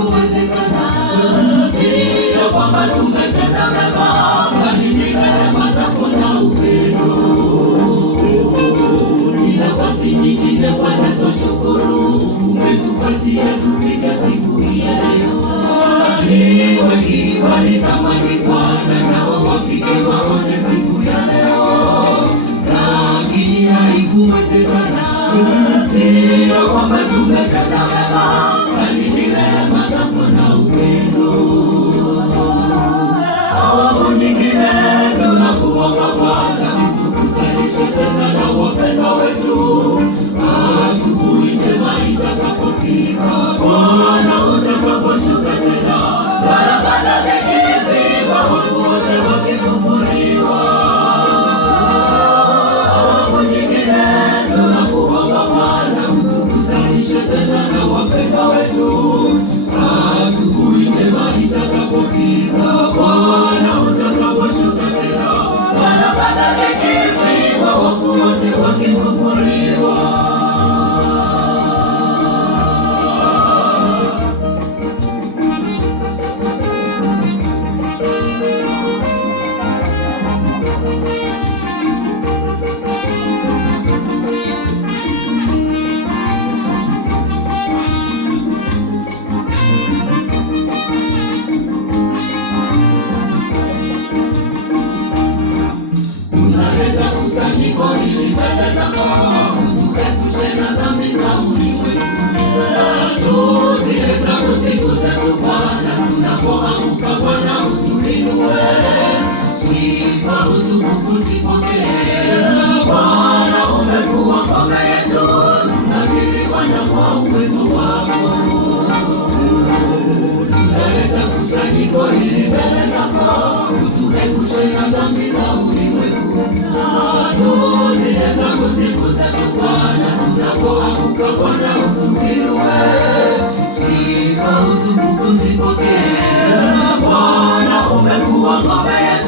haikuwezekana. Sio kwamba tumetenda mema, bali ni rehema zako na upendo. Ni nafasi nyingine Bwana twashukuru, umetupatia tufike siku hii ya leo. Ni wengi walitamani Bwana nao wafike waone siku ya leo, lakini haikuwezekana. Sio kwamba tumetenda mema, bali ni rehema zako na upendo. Awamu nyingine tunakuomba Bwana, utukutanishe tena na wapendwa wetu. Asubuhi njema itakapofika, Bwana utakaposhuka tena, barabara zikipigwa, watu wote wakikufunuliwa. Awamu nyingine tunakuomba Bwana, utukutanishe tena na wapendwa wetu. Asubuhi njema itakapofika, Bwana utakaposhuka tena, barabara zikipigwa, watu wote wakikufunuliwa. Tunaleta kusanyiko hili mbele zako, utuepushe na dhambi za ulimwengu. Tuzihesabu siku zetu Bwana, tunapoanguka Bwana utuinue. Sifa utukufu zipokee Bwana, umekuwa ngome yetu, tunakiri Bwana kwa uwezo wako. Tunaleta kusanyiko hili mbele zako, utuepushe na dhambi za ulimwengu. Tuzihesabu siku zetu Bwana, tunapoanguka Bwana utuinue. Sifa utukufu zipokee Bwana, umekuwa ngome yetu.